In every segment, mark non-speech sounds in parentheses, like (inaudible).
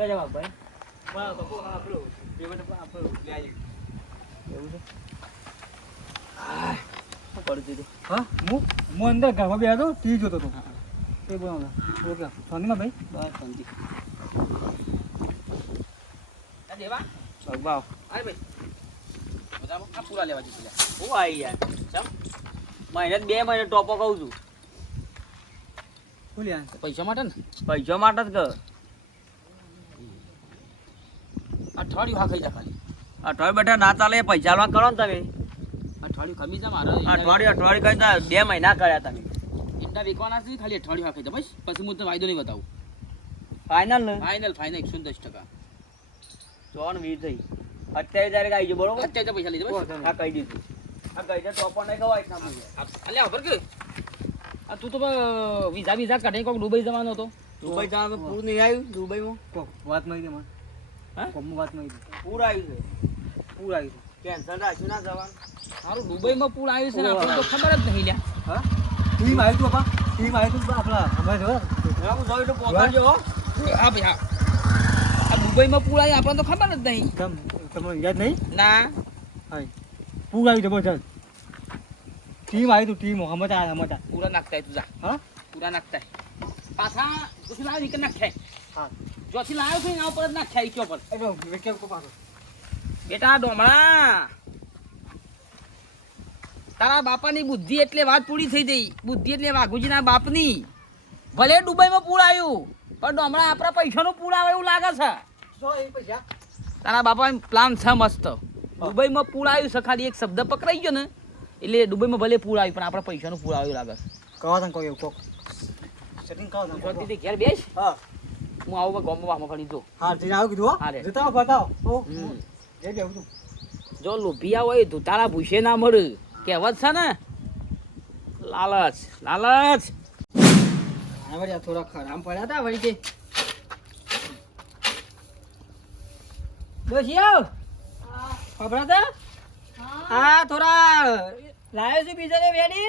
ક્યાં લઈ આવી. એવું છે? શું કરું તું હા હું હું અંદર ઘરમાં બેઠો ટીવી જોતો હતો એ બોલો ઓકે શાંતિમાં ભાઈ? બસ શાંતિ. દેવા? વાઘુભાઉ અરે ભાઈ. બધામાં આ પૂરા લેવા લે. હું આવી યાર? ચમ? મહિને બે મહિને ટોપો કહું છું. શું લ્યા પૈસા માટે ને? પૈસા માટે જ કર અઠવાડિયું હા ખાઈ જા ખાલી. અઠવાડિયું બેઠા ના ચાલે પૈસા માં કરો ને તમે. અઠવાડિયું ખમી જા મારે. અઠવાડિયું અઠવાડિયું કઈ તા બે મહિના કર્યા તમે. ઈંડા વેકવાના છે ખાલી અઠવાડિયું હા ખાઈ જા બસ. પછી હું તને વાયદો નહીં બતાવું. ફાઇનલ ને? ફાઇનલ ફાઇનલ એકસો દસ ટકા. ચોન વીર થઈ. અત્યારે તારીખ આવી બરોબર? અત્યારે પૈસા લીધો બસ. આ કહી દીધું. આ કહી દે તો પણ નહીં ખવાય ના મળે અલ્યા ખબર કે? આ તું તો વિઝા વિઝા કાઢે કોક દુબઈ જવાનો હતો. દુબઈ જવાનું પૂરું નહીં આવ્યું દુબઈમાં? કોક વાત નહીં મને. હા? કોમમાં વાત મળી દે પૂર આવ્યું છે. પૂર આવી છે. કેન્સલ રાખ્યું ના જવાનું. સારું દુબઈમાં પૂર આવ્યું છે ને આપણને તો ખબર જ નહીં લ્યા. હા? ટીમ આવ્યું તું બાપા ટીમ આવ્યું તું આપણા. અમારે જો. હું જોયું તો પહોંચાડજો હો. હા ભાઈ હા દુબઈમાં પૂર આવ્યું આપણને તો ખબર જ નહીં. તમ તમને યાદ નહીં? ના. હા પૂર આવ્યું જબરજસ્ત ટીમ આવી તું ટીમ સમાચાર સમાચાર પૂરા નાખતા તું જા. હા? પૂરા નાખતા પાછા લાવ્યો નીકળ નાખ્યા હા. જોથી લાવ્યો છું એના ઉપર જ નાખ્યા ઈચો પર. બેટા ડોમડા તારા બાપાની બુદ્ધિ એટલે વાત પૂરી થઈ ગઈ. બુદ્ધિ એટલે વાઘુજીના બાપની. ભલે દુબઈમાં પૂર આવ્યું પણ ડોમડા આપણા પૈસાનું પૂર આવે એવું લાગે છે. તારા બાપા પ્લાન છે મસ્ત. દુબઈમાં પૂર આવ્યું છે ખાલી એક શબ્દ પકડાઈ ગયો ને એટલે દુબઈમાં ભલે પૂર આવ્યું પણ આપણા પૈસાનું પૂર આવ્યું લાગે છે. કહો તને કહો એવું કહો ઘેર બેસ. હા. હું આવું ગોમમાં ફરી જો હા જઈને આવું કીધું હા. રે. જતા બતાવો. જઈ બેવું તું જો લોભિયા હોય તો તારા ભૂસે ના મળે. કહેવત છે ને? લાલચ લાલચ. વળી થોડા ખરામ પડ્યા હતા વળી કે ડોશિયો ખબર હતા હા થોડા લાવ્યો છું બીજાને વેડી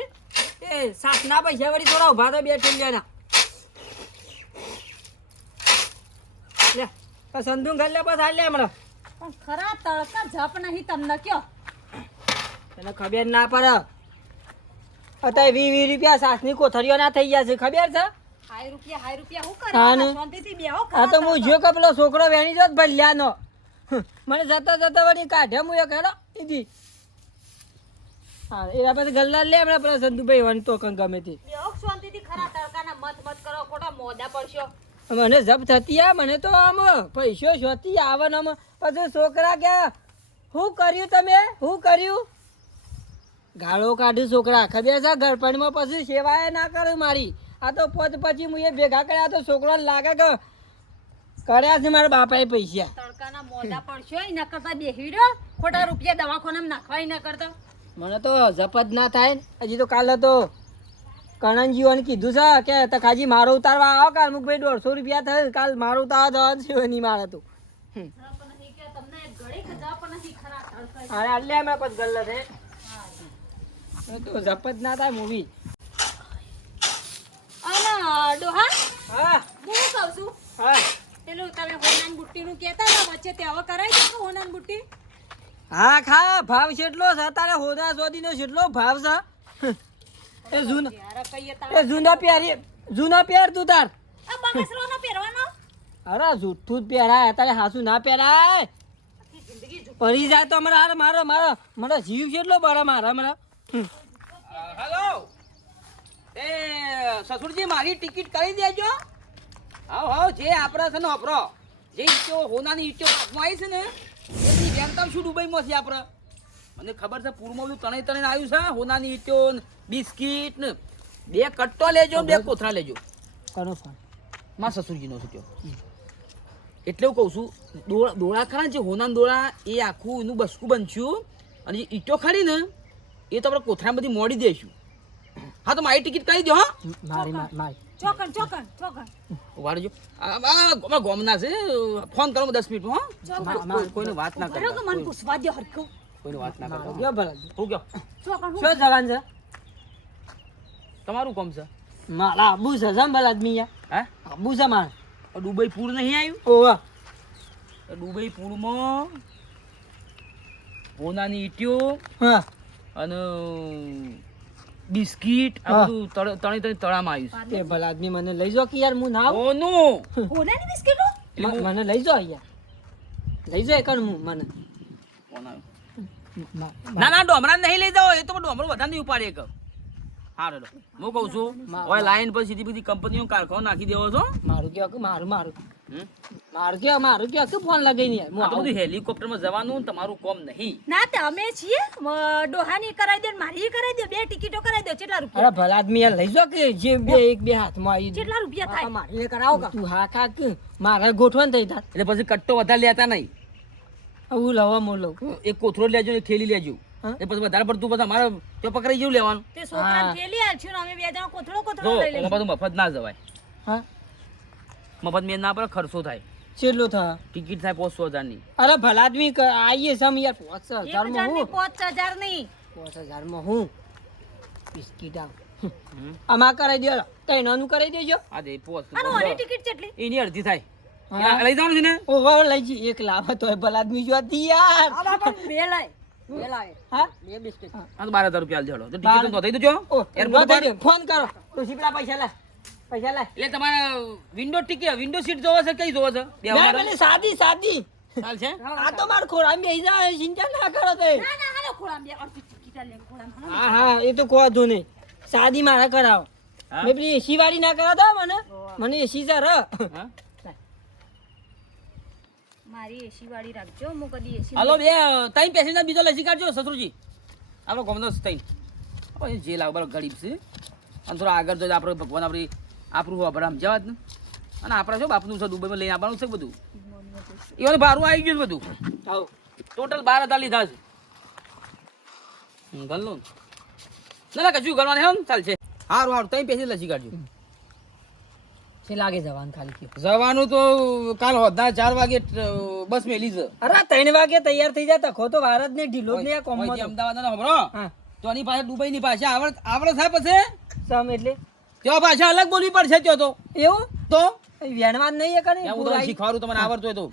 એ સાતના પૈસા વળી થોડા ઊભા તો બે લે બસ સંધુ ઘર લે બસ હાલે હમણાં. પણ ખરા તડકા જપ નહીં તમને કયો. તને ખબર ના પડે. અત્યારે વી વી રૂપિયા સાસની કોથળીઓ ના થઈ ગયા છે ખબર છે? હાય રૂપિયા હાય રૂપિયા હું હા? કરવા શાંતિથી બેહો આ તો હું જો કે પેલો છોકરો વેણી જો ભલ્યાનો. મને જતા જતા વળી કાઢે હું એક હેડો દીધી હા એના પછી ગલ્લા લે હમણાં પેલા સંતુભાઈ વણતો કંઈ ગમે તે શાંતિથી ખરા તડકાના મત મત કરો ખોટા મોદા પડશો મને જપ થતી આ મને તો આમ પૈસો શોધી આવે પછી છોકરા કે શું કર્યું તમે? શું કર્યું? ગાળો કાઢ્યું છોકરા. ખબર છે ગરપણમાં પછી સેવાય ના કરે મારી. આ તો પોત પછી હું એ ભેગા કર્યા તો છોકરો લાગે કે કર્યા છે મારા બાપાએ પૈસા. તડકાના મોઢા પડશો એના કરતા બેહી રહ્યો ખોટા રૂપિયા દવાખાનામાં નાખવાય ના કરતા. મને તો જપ જ ના થાય હજી તો કાલે તો કણનજીઓને કીધું છે કે તખાજી મારો ઉતારવા આવો કાલ મુકભાઈ દોઢસો રૂપિયા થયું કાલ મારો ઉતારવા જવાનું છે નહીં મારે તો. અરે અલ્લે અમે પછી ગલ્લા છે તો જપ ના થાય મૂવી અને ડોહા? હા. હું કહું છું? હા. પેલું તમે હોનાન બુટ્ટીનું કહેતા હતા વચ્ચે તે હવે કરાવી દો હોનાન બુટ્ટી? હા ખા ભાવ કેટલો છે તારે હોદા સોદીનો કેટલો ભાવ છે. એ જૂના એ જૂના પહેરી જૂના પહેર તું તાર. આ બગસરાનો પહેરવાનો? અરે જૂઠું જ પહેરાય તારે હાસુ ના પહેરાય. પડી જાય તો મારા અરે મારો મારો મારો જીવ કેટલો બરા મારા મારા. હેલો. એ સસુરજી મારી ટિકિટ કરી દેજો. હાવ હાવ જે આપણા છે ને આપણો. જે ઈચ્છો હોનાની ઈચ્છો આવી છે ને એની વેનતામ શું દુબઈમાં છે આપણે? મને ખબર છે પૂરમાં બધું તણે તણે આવ્યું છે હોનાની ઈટો બિસ્કીટ ને બે કટ્ટો લેજો બે કોથરા લેજો. કરો ફોનમાં સસુરજીનો છે એટલે હું કહું છું દોળા દોળા ખરા જે હોનાન દોળા એ આખું એનું બસકું બનશું અને જે ઈટો ખરી ને એ તો આપણે કોથરા બધી મોડી દઈશું હા તો મારી ટિકિટ કરી દો હા? મારી મારી ચોકન ચોકન ચોકન વાળજો અમારા ગોમના છે ફોન કરો દસ મિનિટમાં હા? કોઈ- કોઈને વાત ના કરો મને પૂછવા દો હરખું. કોઈને વાત ના કરતો ગયો ભલા. હું ગયો શું જવાન છે? તમારું કોમ છે? મારા આબુ છે સંભલ આદમી યાર હા? આબુ છે મારે. દુબઈ પૂર નહીં આવ્યું ઓવા દુબઈ પૂરમાં પોનાની ઈટીઓ હા અને બિસ્કિટ આ. બધું તળ- તળી તળી તળામાં આવ્યું એ ભલા આદમી મને લઈ જાઓ કે યાર હું ના ઓનું? કોનાની બિસ્કિટો? મને લઈ જાઓ યાર લઈ જાઓ એકણ હું મને? મા- ના ના ડોમરા નહીં લઈ જાઓ એ તો ડોમરો બધા નહીં ઉપાડે એક. હારો હું કહું છું હવે લાઈન પર સીધી બધી કંપનીઓ કારખાનો નાખી દેવો છો. મારું કયો કે મારું મારું? મારું કયો મારું કયો કે ફોન લગાઈને નહીં હું બધું હેલિકોપ્ટરમાં જવાનું તમારું કોમ નહીં. ના તે અમે છીએ. ડોહાની કરાવી દો ને મારી કરાવી દો બે ટિકિટો કરાવી દો કેટલા અરે રૂપિયા ભલા આદમી લઈ જાઓ કે જે બે એક બે હાથમાં આવી કેટલા રૂપિયા થાય. મારી કરાવો તું હા ખા કે. મારે ગોઠવણ થઈ તાર. એટલે પછી કટ્ટો વધારે લેતા નહીં. હું લાવવા મો લઉં એક કોથરો લેજો એક થેલી લેજો. એ પછી વધારે પડતું પછી મારે તો પકડાઈ જેવું લેવાનું. તે છોકરાને થેલી આલશું અમે બે જણા કોથરો કોથરો લઈ લઈએ બધું મફત ના જવાય. હા? મફત મેં ના પર ખર્ચો થાય. કેટલો થા? ટિકિટ થાય પાંચસો હજારની. અરે ભલા આદમી આઈએ સમ યાર પાંચ હજારમાં હજારની હું? પાંચ હજાર નહીં. પાંચ હજારમાં હું? બિસ્કીટ આવ. અમા કરાઈ દેજો દો તૈનાનું કરાઈ દેજો. આ દે ઓની ટિકિટ કેટલી? એની અડધી થાય. લઈ જવાનું છે ને ઓહો લઈ જી એક લાવો તો ભલા આદમી જોતી યાર. બે લાય બે લાય હા? બે બિસ્કિટ. આ તો રૂપિયા તો દેજો પર નોંધાઈ દે. ફોન કરો. ઋષિ પેલા પૈસા લે પૈસા લે એટલે તમારે વિન્ડો ટિકિટ વિન્ડો સીટ જોવો છે કઈ જોવો છે? બે ના સાદી સાદી. ચાલ છે. આ તો માર ખોરામ જાય ચિંતા ના કરો તે. ના ના હાલો ખોળામાં બે અડધી ટિકિટ લે ખોળામાં હા હા એ તો કહો દો નહીં. સાદી મારા કરાવો? મેં પેલી એસી વાળી ના કરાવતા મને. મને એસી સર હા? મારી એસી વાળી રાખજો હું કદી એસી હાલો બે ત્રણ પેસેન્જર બીજો લસી કાઢજો શત્રુજી આપણો ગમનો ત્રણ. હવે જે લાવ બરાબર ગરીબ છે. અને થોડા આગળ જોઈએ આપણે ભગવાન આપણી આપણું આપણે આમ જવા ને. અને આપણે શું બાપનું છે દુબઈમાં લઈને આવવાનું છે બધું? એવાનું ભાડું આવી ગયું બધું. આવ. ટોટલ બાર હજાર લીધા છે. ના ના કશું હે ચાલશે. સારું સારું ત્રણ પેસેન્જર લસી કાઢજો. છે લાગે જવાનું ખાલી જવાનું તો કાલ હોદના ચાર વાગે બસ મેલી છે. અરે ત્રણ વાગે તૈયાર થઈ જાય તખો તો વાર જ નહીં. ઢીલો જ નહીં આ કોમમાં અહીંથી તો. અમદાવાદ ના હમણો હા. તો એની પાસે દુબઈ ની પાસે. આવડ આવડે થાય પછી? સમ એટલે. ત્યાં પાછા અલગ બોલવી પડશે ત્યાં તો. એવું? તો? વેણવાન નહીં એ કરે હું તમને શીખવાડું તમને આવડતું હોય તો.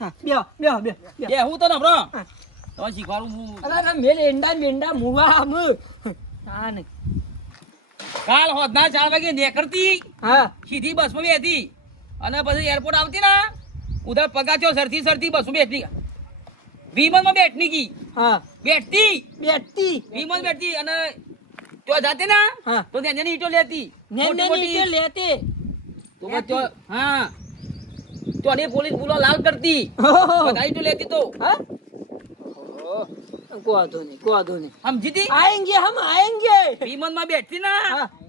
બે બે બે બે હું તને હમણો હા. તમને શીખવાડું હું. અરે મેલ એંડા મેંડા મુવા આમ. હા ને. કાલ હોદના ચાર વાગે નીકળતી. હા. સીધી બસમાં બેઠી. અને પછી એરપોર્ટ આવતી ને. ઉધર પગાચ્યો સરથી સરથી બસમાં બેઠી. વિમાનમાં બેઠની કી હા. બેઠતી બેઠતી વિમાન બેઠતી અને તો જાતે ને હા. તો ત્યાં જેની ઈટો લેતી. ઈટો લેતી. તો હા. તો અને પોલીસ બોલો લાલ કરતી. બધા ઈટો લેતી તો. હા? को आधो नहीं को आधो नहीं हम जीती आएंगे हम आएंगे विमान में बैठती ना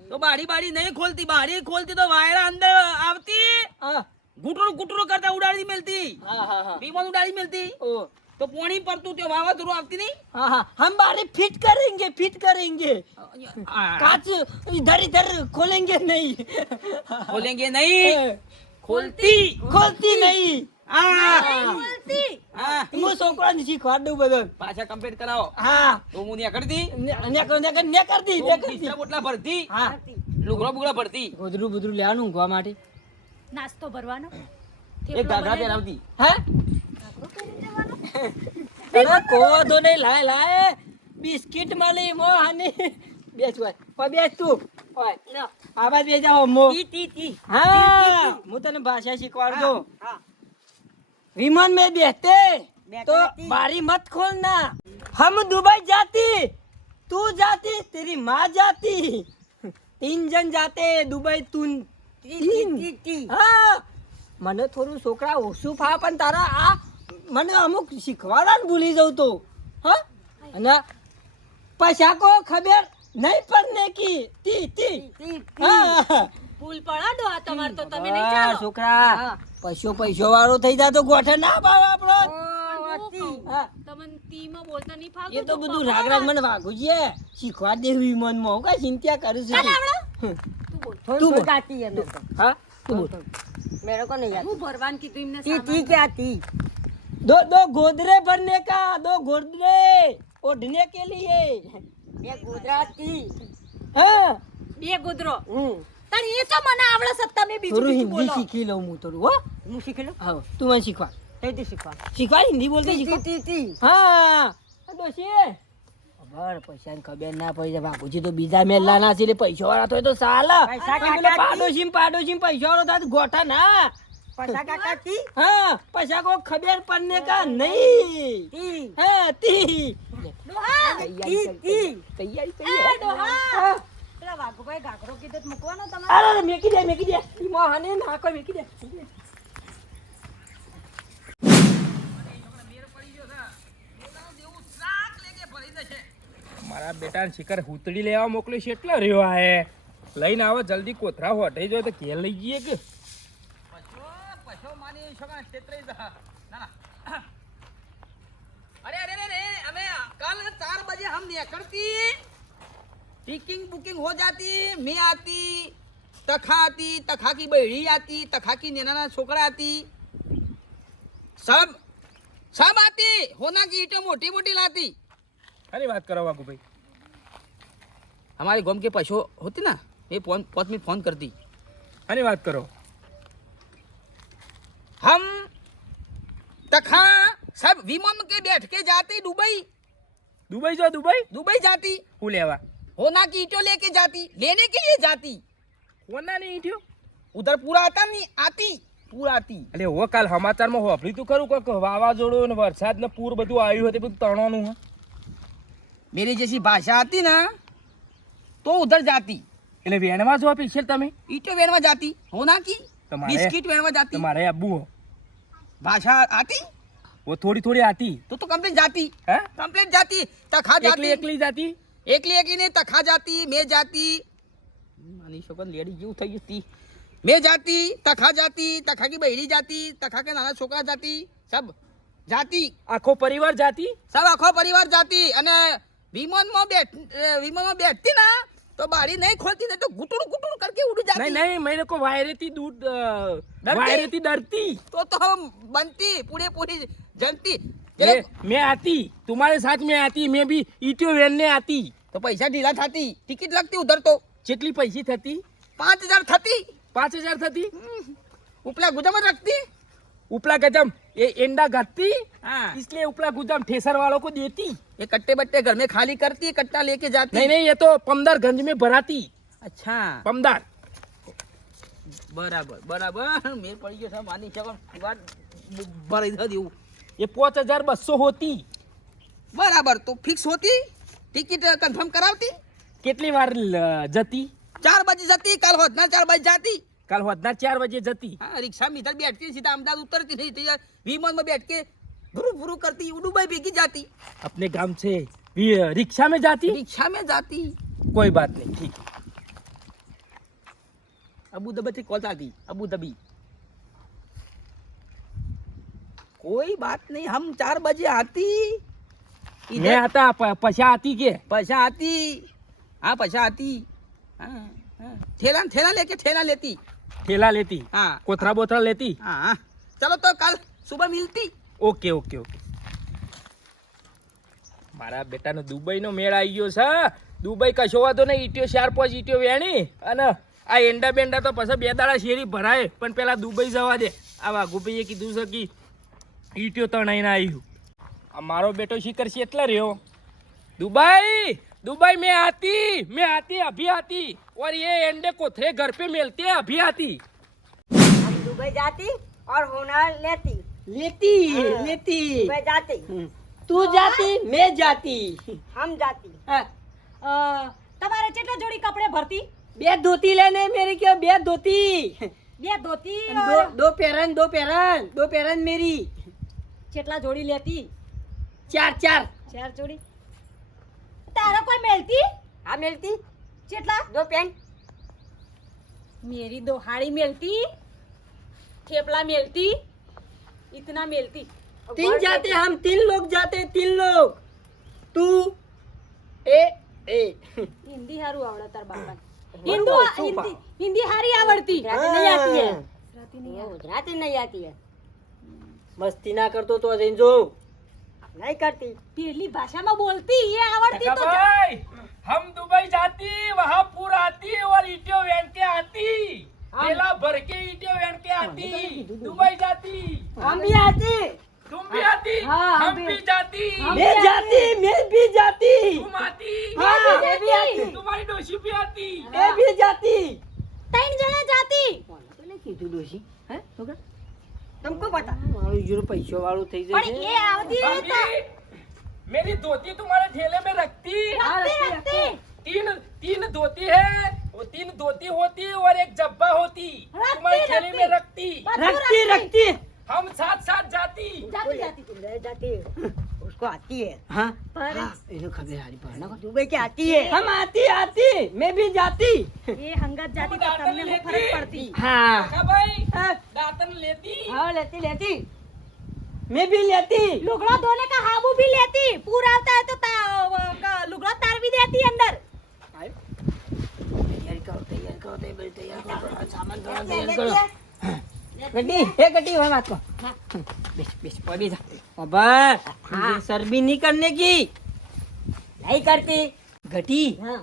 તો બારી બારી નહીં ખોલતી બારી ખોલતી તો વાયરા અંદર આવતી હા ઘૂંટણું ઘૂંટણું કરતા ઉડાડી મેલતી હા હા હા વિમાન ઉડાડી મેલતી ओ તો પોણી પડતું તે વાવાઝોડું આવતી નહીં हाँ हाँ हम बारी फिट करेंगे फिट करेंगे આ, कांच इधर इधर खोलेंगे नहीं ખોલેંગે નહીં ખોલતી खोलती नहीं આ બોલતી હા. હું. છોકરાને શીખવાડ દઉં બધું. પાછા કમ્પ્લીટ કરાવો. હા. તો હું ત્યાં કરતી. ને ને કર ને કર ને કર દી ને કર દી. બિસ્તરા બોટલા ભરતી. હા. લુગડા બુગડા ભરતી. ગોદરું બધું લેવાનું ઊંઘવા માટે. નાસ્તો ભરવાનો. એક ગાઘરા પહેરાવતી. હે? ઘાઘરો પહેરીને જવાનો? અરે કોદો નહીં લાય લાય. બિસ્કિટ મળી મો હાની બેસ હોય ઓય બેસ તું. ઓય લ્યો, આ બાજ જાઓ મો. ટી ટી ટી. હું. તને ભાષા શીખવાડ विमान में बैठते तो बारी मत खोलना हम दुबई जाती तू जाती तेरी माँ जाती तीन जन जाते दुबई તું તીન હા મને થોડું છોકરા ઓછું ફા પણ તારા આ મને અમુક શીખવાડા ને ભૂલી જવું તો હા અને પૈસા કો ખબર નહીં પડને કી તી તી હા પુલ પડા દો આ તમાર તો તમે નહીં હા, ચાલો છોકરા પૈસો પૈસો વાળો થઈ જાતો ગોઠે. ના ભાવે આપણો. તમને તીમાં બોલતા નહીં ફાવતું તો બધું રાગ રાગ વાગું છે. શીખવા દેવી કઈ ચિંતા કરું છું. તું બોલ. જાતી. ભરને કા? દો ગોદરે. ઓઢને કે लिए બે ગોદરા હા? બે ગોદરો. હમ. તાર એ તો મને આવડે છે તમે બીજું થોડું બીજું હિન્દી બોલો. શીખી લઉં હું થોડું હો. હું શીખી લઉં? હા તું મને શીખવા કઈથી શીખવા શીખવા હિન્દી બોલતે શીખવા તી તી હા. દોશી ખબર પૈસાની ખબર ના પડી બાપુજી તો બીજા મેલાના છે એટલે પૈસા વાળા તો એ તો સાલ પાડોશી પાડોશી પૈસા વાળો તો ગોઠા ના. પૈસા કાકા ટી હા પૈસા કો ખબર પડને કા નહીં. હા તી. તૈયારી તૈયારી મારા બેટાને શિકાર હુતડી લેવા મોકલી છે એટલા રહ્યો આ લઈને આવો જલ્દી કોથરા હોટે જો તો ઘેર લઈ જઈએ કે? પછો અરે અરે અરે અમે કાલ ચાર બજે હમ નીકળતી. टिकिंग बुकिंग हो जाती मैं आती तखा आती तखा की बहड़ी आती तखा की नैना छोकरा आती सब सब आती होना की ईटे मोटी मोटी लाती अरे बात करो बाबू भाई हमारे गांव के पशु होते ना ये फोन पाँच मिनट फोन करती अरे बात करो हम तखा सब विमान के बैठ के जाते दुबई दुबई जो दुबई दुबई जाती हूँ लेवा होना की ईटों लेके जाती लेने के लिए जाती કોના નહીં થયો उधर पूरा आता नहीं आती पूरा आती એટલે હો કાલ સમાચારમાં હોભળ્યું તું ખરું કોઈક વાવાઝોડું ને વરસાદ ને પૂર બધું આવ્યું હતું બધું તણવાનું હે मेरी जैसी भाषा आती ना तो उधर जाती એટલે વેણમાં જો પીછે તમે ईटों वेन में जाती होना की तुम्हारे- बिस्किट वेन में जाती તમારે આબુ હો भाषा आती वो થોડી થોડી આતી तो तो कंप्लीट जाती હે कंप्लीट जाती तखा એકલી जाती એકલી જાતી એકલી એકલી નહીં તખા જાતી મેં જાતી માની શકો લેડી જેવું થઈ ગયું તી મેં જાતી તખા જાતી તખા કી બહેરી જાતી તખા કે નાના છોકરા જાતી સબ જાતી આખો પરિવાર જાતી સબ આખો પરિવાર જાતી અને વિમાનમાં બેઠ અ, વિમાનમાં બેઠતી ના તો બારી નહીં ખોલતી ને તો ઘૂંટણ ઘૂંટણ કરકે ઉડ જાતી નહીં નહીં મેરે કો વાયરેથી દૂધ અ, ડરતી? વાયરેથી ડરતી तो तो हम बनती पूरे पूरी जनती मैं मैं आती तुम्हारे साथ में आती मैं भी ईटियो वेनने आती तो पैसा ढीला થતી ટિકિટ लगती उधर तो કેટલી પૈસી થતી પાંચ હજાર થતી પાંચ હજાર થતી ઉપલા ગુજામાં રખતી ઉપલા गजम ये एंडा गाती हाँ इसलिए उपला गुजम ठेसर वालों को देती ये कट्टे बट्टे घर में खाली करती कट्टा लेके जाती नहीं नहीं ये तो पमदारगंज में भराती अच्छा पमदार બરાબર બરાબર મેર પડી ગયો છે માની શકો વાત ભરાઈ થતી એવું ये पाँच हजार बसो होती બરાબર તો ફિક્સ હોતી ટિકિટ કન્ફર્મ કરાવતી કેટલી વાર લ- જતી ચાર બજે જતી કાલ હોતના ચાર બજે જાતી કાલ હોદના ચાર બજે જતી हाँ रिक्शा में इधर बैठती सीधा अहमदाबाद उतरती नहीं तो यार विमान में बैठ के भुरु भुरु करती दुबई भेगी जाती अपने गांव से वी- रिक्शा में जाती रिक्शा में जाती कोई बात नहीं ठीक है अबू धाबी से कॉल आती अबू धाबी कोई बात नहीं મેં હતા પૈસા હતી કે? પૈસા હતી. હા પૈસા હતી. થેલા થેલા લે કે થેલા લેતી? થેલા લેતી? હા. કોથરા બોથરા લેતી? હા ચલો તો કાલ સુબહ મિલતી. Okay okay okay. મારા બેટાનો દુબઈનો મેળ આવી ગયો છે દુબઈ કશો વાંધો નહીં ઈટીઓ ચાર પાંચ ઈટીઓ વેણી અને આ એંડા બેંડા તો પછી બે દાડા શેરી ભરાય પણ પેલા દુબઈ જવા દે. આ વાઘુભાઈએ કીધું છે કે ઈટીઓ તણાઈને આવ્યું આ મારો બેટો શિખર છે એટલા રહ્યો दुबई दुबई में आती मैं आती अभी आती और ये अंडे कोथरे घर पे मिलते हैं अभी आती हम दुबई जाती और होना लेती લેતી હા. લેતી दुबई जाती તું જાતી મેં જાતી हम जाती હા, અ, તમારે કેટલા જોડી કપડે ભરતી બે ધોતી લેને મેરી ક્યો બે ધોતી બે ધોતી દો દો પહેરન દો પહેરન દો પહેરન મેરી કેટલા જોડી લેતી ચાર ચાર ચાર જોડી તારે કોઈ મેલતી हाँ मिलती કેટલા दो पेंट मेरी दोहाड़ी मिलती थेपला मिलती इतना मिलती तीन जाते हम तीन लोग जाते तीन लोग तू ए ए हिंदी हारू आवड़ा तार बापा हिंदू શું हिंदी हिंदी हारी आवड़ती गुजराती नहीं आती है ગુજરાતી નહીં वो गुजराती नहीं आती है મસ્તી ના કરતો તો જઈને જો नहीं करती પેલી ભાષામાં બોલતી એ આવડતી તો भाई हम दुबई जाती वहाँ पूर आती और आती थैला भर के ईंटें वेण के आती दुबई जाती हम भी आती तुम भी आती हाँ, हम हम भी- भी जाती मैं जाती मैं भी जाती तुम आती हाँ मैं भी आती तुम्हारी डोशी भी आती मैं भी जाती ત્રણ જણા જાતી કીધું ડોશી હે છોકરા તમકો પતા મારું જીરો પૈસો વાળું થઈ પણ એ આવતી રહી તો भाभी मेरी धोती तुम्हारे ठेले में रखती રખતી રખતી तीन तीन धोती है वो तीन धोती होती और एक जब्बा होती तुम्हारे ठेले में रखती બધું રખતી રખતી हम साथ साथ जाती જાતી જાતી रह जाती इसको आती है पर हाँ, खबर आ रही पढ़ना दुबई की आती है हम आती आती मैं भी जाती ये हंगत जाती तो तुमने में फर्क पड़ती हाँ भाई दातन लेती हाँ लेती लेती मैं भी लेती लुगड़ा धोने का हाबू भी लेती पूरा होता है तो लुगड़ा तार भी देती अंदर तैयारी करो तैयारी करो तैयारी करो सामान तैयार करो गड्डी एक गड्डी वही बात को बेच बेच पड़ी जा अबर मुझे शर्मी नहीं करने की नहीं करती घटी हाँ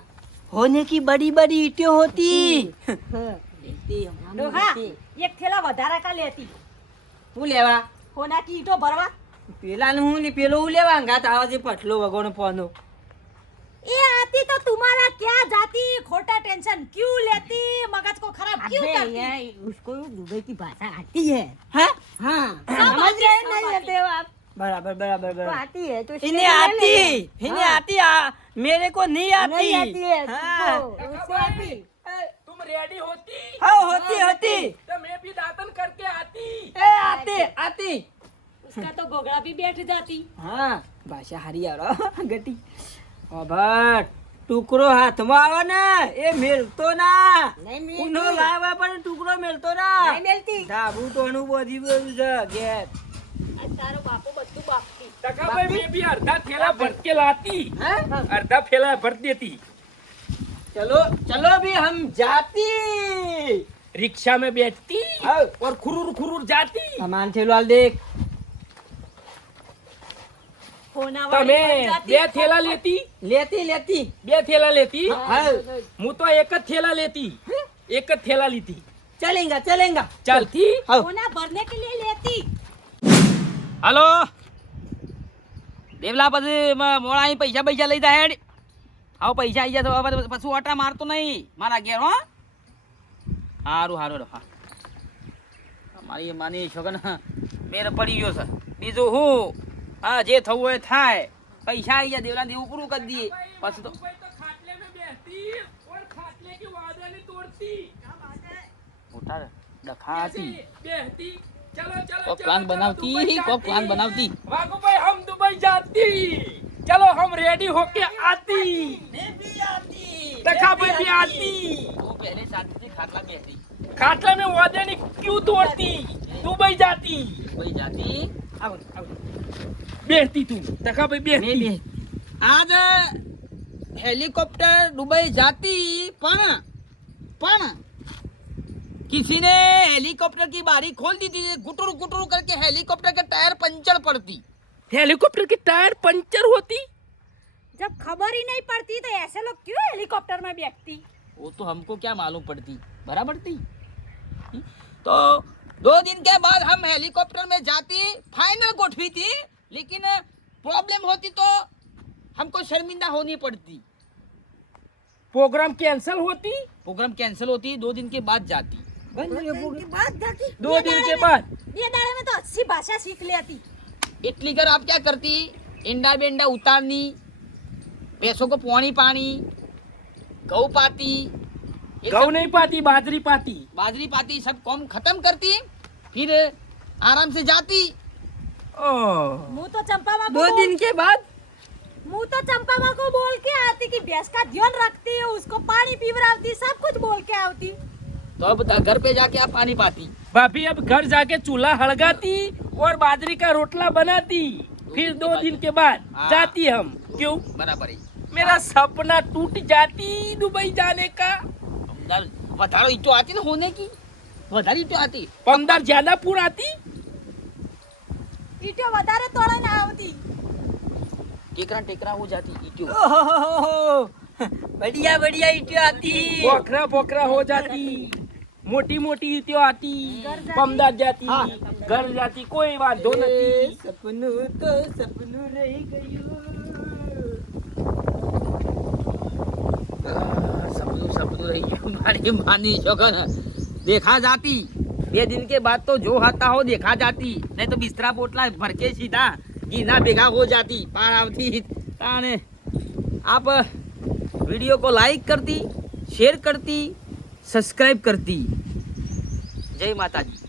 होने की बड़ी बड़ी ईंटें होती देखती हम ડોહા એક થેલા વધારા કા લેતી હું લેવા કોના કી ઈંટો ભરવા પેલા હું ને પેલો હું લેવા અંગાત આવા છે પટલો વગોનો પોનો ये आती तो तुम्हारा क्या जाती? खोटा टेंशन क्यों लेती? मगज को खराब क्यों करती? है उसको दुबई की भाषा आती है। हाँ? हाँ, समझ रहे नहीं लेते हो आप। बराबर बराबर तो बराबर। आती है तो इन्हें आती इन्हें हाँ। आती आ, मेरे को नहीं आती नहीं आती। है उसको हाँ। तुम रेडी होती? हाँ होती होती। तो मैं भी दातन करके आती। ए आती आती। उसका तो गोगड़ा भी बैठ जाती। हाँ भाषा हरी (laughs) गटी। અભર ટુકડો હાથમાં આવે ને એ મેલતો ના नहीं मिलती ઊનો લાવવા પણ ટુકડો મેલતો ના नहीं मिलती ધાબુ ટોણું બધી બધું છે ઘેર આ તારો બાપો બધું બાપતી टका भाई मैं भी अर्धा थैला भर के लाती हैं? अर्धा थैला भर देती चलो चलो भी हम जाती रिक्शा में बैठती आओ। और खुरूर खुरूर जाती सामान थेलो हाल देख હોના તમે થેલા લેતી? લેતી લેતી. બે થેલા લેતી? હું. તો એક જ થેલા લેતી. એક જ થેલા લીધી. ચલેંગા ચલેંગા. ચલતી? હોના લેતી? હાલો. દેવલા પછી મોડા અહીં પૈસા પૈસા લઈ જાય હેડ. આવો પૈસા આવી જાય તો પછી ઓટા મારતો નહીં. મારા ઘેર હો. સારું સારું હા. મારી માની છોકરા મેર પડી ગયો છે. બીજું હું? હા જે થવું હોય થાય. પૈસા આવી જાય દેવલા દેવું પૂરું કરી દઈએ. પછી તો હમ રેડી હોકે આતી. આતી. ડખા ભાઈ આતી. ખાટલા બેસી ખાટલા મેં વાદે ની ક્યું તોડતી? દુબઈ જાતી. દુબઈ જાતી. આવ. बैठती तू टका भाई મેં बैठती બે આજ हेलीकॉप्टर दुबई जाती पण पण किसी ने हेलीकॉप्टर की बारी खोल दी थी गुटुर गुटुर करके हेलीकॉप्टर के टायर पंचर पड़ती हेलीकॉप्टर की टायर पंचर होती जब खबर ही नहीं पड़ती तो ऐसे लोग क्यों हेलीकॉप्टर में बैठती वो तो हमको क्या मालूम पड़ती बराबर थी तो दो दिन के बाद हम हेलीकॉप्टर में जाती फाइनल गोठवी थी लेकिन प्रॉब्लम होती तो हमको शर्मिंदा होनी पड़ती प्रोग्राम कैंसिल होती प्रोग्राम कैंसिल होती दो दिन के बाद जाती बात जाती दो दिन के बाद ये दाड़े में तो अच्छी भाषा सीख लेती इटली कर आप क्या करती इंडा बेंडा उतारनी भैंसों को पानी पानी गऊ पाती ये गऊ सब नहीं पाती बाजरी पाती बाजरी पाती सब काम खत्म करती फिर आराम से जाती ओह मुंह तो चंपा माँ को दो बोल- दिन के बाद मुंह तो चंपा माँ को बोल के आती कि भैंस का ध्यान रखती है उसको पानी पीवराती सब कुछ बोल के आती तो अब घर पे जाके आप पानी पाती भाभी अब घर जाके चूल्हा हड़गाती और बाजरी का रोटला बनाती फिर दो दिन के बाद हाँ। जाती हम क्यों बराबर है मेरा सपना टूट जाती दुबई जाने का अंदर વધારો ઈટો આતી ને હોને की વધારે ઈટો આતી पंदर ज्यादा पूर आती ઈટો વધારે તોડે ના આવતી. ટેકરા ટેકરા હું જાતી ઈટો બઢિયા બઢિયા ઈટો આતી. પોખરા પોખરા હો જાતી. મોટી મોટી ઈટો આતી. પમદાર જાતી. ઘર જાતી. કોઈ વાંધો નથી. સપનું તો સપનું રહી ગયું. સપનું સપનું રહી ગયું. મારી માની છોકરા દેખા જાતી ये दिन के बाद तो जो हाथा हो देखा जाती नहीं तो बिस्तरा पोटला भर के सीधा गीना बेगा हो जाती पारावती ताने आप वीडियो को लाइक करती शेयर करती सब्सक्राइब करती जय माता जी